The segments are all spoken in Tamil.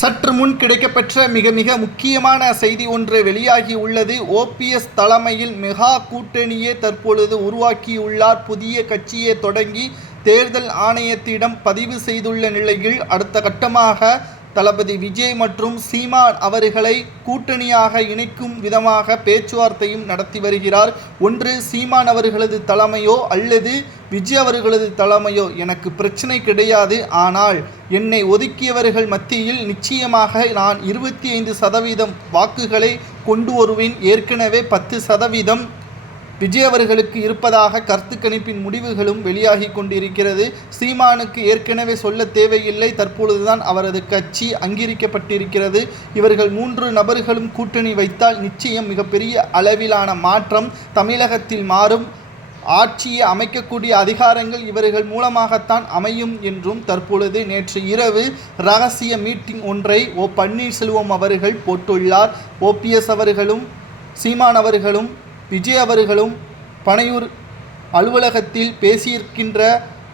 சற்று முன் கிடைக்கப்பெற்ற மிக மிக முக்கியமான செய்தி ஒன்று வெளியாகி உள்ளது. ஓபிஎஸ் தலைமையில் மெகா கூட்டணியே தற்பொழுது உருவாக்கியுள்ளார். புதிய கட்சியை தொடங்கி தேர்தல் ஆணையத்திடம் பதிவு செய்துள்ள நிலையில் அடுத்த கட்டமாக தளபதி விஜய் மற்றும் சீமான் அவர்களை கூட்டணியாக இணைக்கும் விதமாக பேச்சுவார்த்தையும் நடத்தி வருகிறார். ஒன்று சீமான் அவர்களது தலைமையோ அல்லது விஜய் அவர்களது தலைமையோ? எனக்கு பிரச்சனை கிடையாது. ஆனால் என்னை ஒதுக்கியவர்கள் மத்தியில் நிச்சயமாக நான் இருபத்தி ஐந்து சதவீதம் வாக்குகளை கொண்டு வருவேன். ஏற்கனவே பத்து சதவீதம் விஜய் அவர்களுக்கு இருப்பதாக கருத்து கணிப்பின் முடிவுகளும் வெளியாகி கொண்டிருக்கிறது. சீமானுக்கு ஏற்கனவே சொல்ல தேவையில்லை. தற்பொழுதுதான் அவரது கட்சி அங்கீகரிக்கப்பட்டிருக்கிறது. இவர்கள் மூன்று நபர்களும் கூட்டணி வைத்தால் நிச்சயம் மிகப்பெரிய அளவிலான மாற்றம் தமிழகத்தில் மாறும். ஆட்சியை அமைக்கக்கூடிய அதிகாரங்கள் இவர்கள் மூலமாகத்தான் அமையும் என்றும் தற்பொழுது நேற்று இரவு ரகசிய மீட்டிங் ஒன்றை ஓ பன்னீர்செல்வம் அவர்கள் போட்டுள்ளார். ஓபிஎஸ் அவர்களும் சீமான் அவர்களும் விஜய் அவர்களும் பனையூர் அலுவலகத்தில் பேசியிருக்கின்ற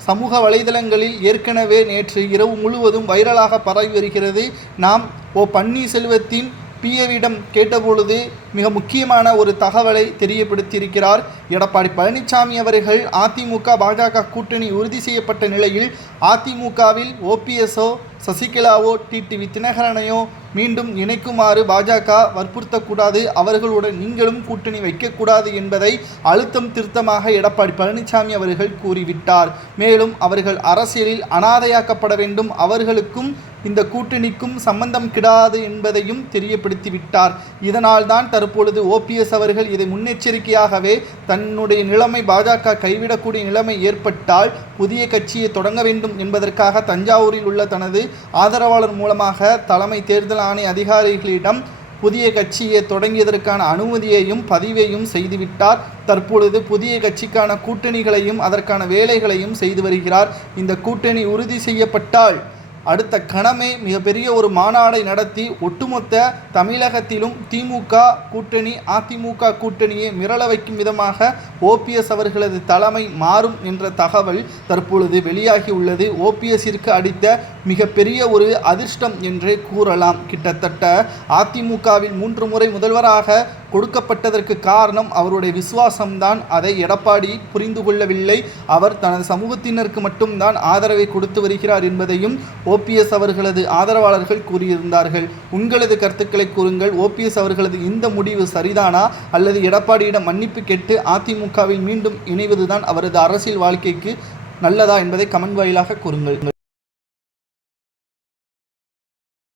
சமூக வலைதளங்களில் ஏற்கனவே நேற்று இரவு முழுவதும் வைரலாக பரவி வருகிறது. நாம் ஓ பன்னீர்செல்வத்தின் பிஏவிடம் கேட்டபொழுது மிக முக்கியமான ஒரு தகவலை தெரியப்படுத்தியிருக்கிறார். எடப்பாடி பழனிசாமி அவர்கள் அதிமுக பாஜக கூட்டணி உறுதி செய்யப்பட்ட நிலையில் அதிமுகவில் ஓபிஎஸ்ஓ சசிகலாவோ டிடிவி தினகரனையோ மீண்டும் இணைக்குமாறு பாஜக வற்புறுத்தக்கூடாது. அவர்களுடன் நீங்களும் கூட்டணி வைக்கக்கூடாது என்பதை அழுத்தம் திருத்தமாக எடப்பாடி பழனிசாமி அவர்கள் கூறிவிட்டார். மேலும் அவர்கள் அரசியலில் அனாதையாக்கப்பட வேண்டும். அவர்களுக்கும் இந்த கூட்டணிக்கும் சம்பந்தம் கிடாது என்பதையும் தெரியப்படுத்திவிட்டார். இதனால் தான் தற்பொழுது ஓபிஎஸ் அவர்கள் இதை முன்னெச்சரிக்கையாகவே தன்னுடைய நிலைமை பாஜக கைவிடக்கூடிய நிலைமை ஏற்பட்டால் புதிய கட்சியை தொடங்க வேண்டும் என்பதற்காக தஞ்சாவூரில் உள்ள தனது ஆதரவாளர் மூலமாக தலைமை தேர்தல் ஆணைய அதிகாரிகளிடம் புதிய கட்சியை தொடங்கியதற்கான அனுமதியையும் பதிவையும் செய்துவிட்டார். தற்பொழுது புதிய கட்சிக்கான கூட்டணிகளையும் அதற்கான வேலைகளையும் செய்து வருகிறார். இந்த கூட்டணி உறுதி செய்யப்பட்டால் அடுத்த கணமே மிகப்பெரிய ஒரு மாநாடை நடத்தி ஒட்டுமொத்த தமிழகத்திலும் திமுக கூட்டணி அதிமுக கூட்டணியை மிரள வைக்கும் விதமாக ஓபிஎஸ் அவர்களது தலைமை மாறும் என்ற தகவல் தற்பொழுது வெளியாகி உள்ளது ஓபிஎஸ்ஸிற்கு அடித்த மிகப்பெரிய ஒரு அதிர்ஷ்டம் என்றே கூறலாம். கிட்டத்தட்ட அதிமுகவில் மூன்று முறை முதல்வராக கொடுக்கப்பட்டதற்கு காரணம் அவருடைய விசுவாசம்தான். அதை எடப்பாடி புரிந்து கொள்ளவில்லை. அவர் தனது சமூகத்தினருக்கு மட்டும்தான் ஆதரவை கொடுத்து வருகிறார் என்பதையும் ஓபிஎஸ் அவர்களது ஆதரவாளர்கள் கூறியிருந்தார்கள். உங்களது கருத்துக்களை கூறுங்கள். ஓபிஎஸ் அவர்களது இந்த முடிவு சரிதானா? அல்லது எடப்பாடியிடம் மன்னிப்பு கேட்டு அதிமுகவில் மீண்டும் இணைவதுதான் அவரது அரசியல் வாழ்க்கைக்கு நல்லதா என்பதை கமெண்ட் வாயிலாக கூறுங்கள்.